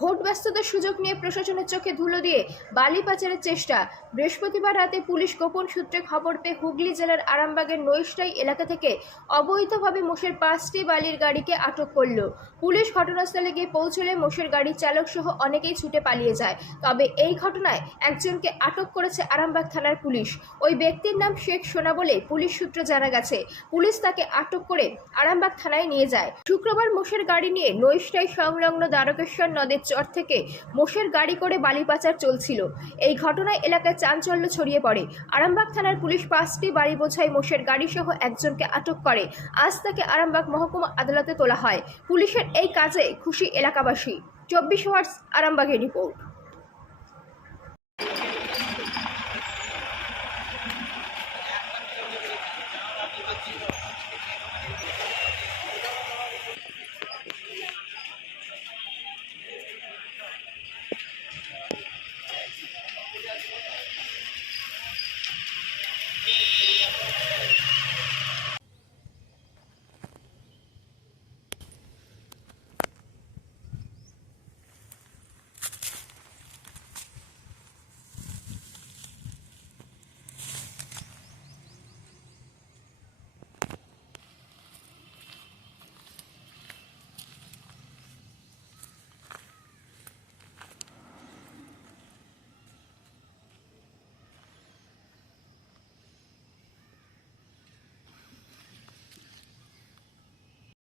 Vote ব্যস্ততার সুযোগ নিয়ে প্রশাসনের চোখে ধুলো দিয়ে বালি পাচারের চেষ্টা। বৃহস্পতিবার রাতে পুলিশ গোপন সূত্রে খবর পেয়ে হুগলি জেলার আরামবাগের নৈশটাই এলাকা থেকে অবৈধভাবে মোষের 5টি বালির গাড়িকে আটক করল। পুলিশ ঘটনাস্থলে গিয়ে পৌঁছলে মোষের গাড়ির চালক সহ অনেকেই ছুটে পালিয়ে যায়। তবে এই ঘটনায় একজনকে আটক করেছে আরামবাগ থানার পুলিশ। ওই ব্যক্তির নাম শেখ সোনা বলে পুলিশ সূত্রে জানা গেছে। পুলিশ তাকে আটক করে আরামবাগ থানায় নিয়ে যায়। শুক্রবার মোষের গাড়ি নিয়ে নৈশটাই সংলগ্ন দ্বারকেশ্বর নদের চর থেকে মোষের গাড়ি করে বালি পাচার চলছিল। এই ঘটনায় এলাকায় চাঞ্চল্য ছড়িয়ে পড়ে। আরামবাগ থানার পুলিশ 5টি বাড়ি বোঝাই মোষের গাড়ি সহ একজনকে আটক করে। আজ তাকে আরামবাগ মহকুমা আদালতে তোলা হয়। পুলিশের এই কাজে খুশি এলাকাবাসী। 24 আওয়ার্স আরামবাগের রিপোর্ট।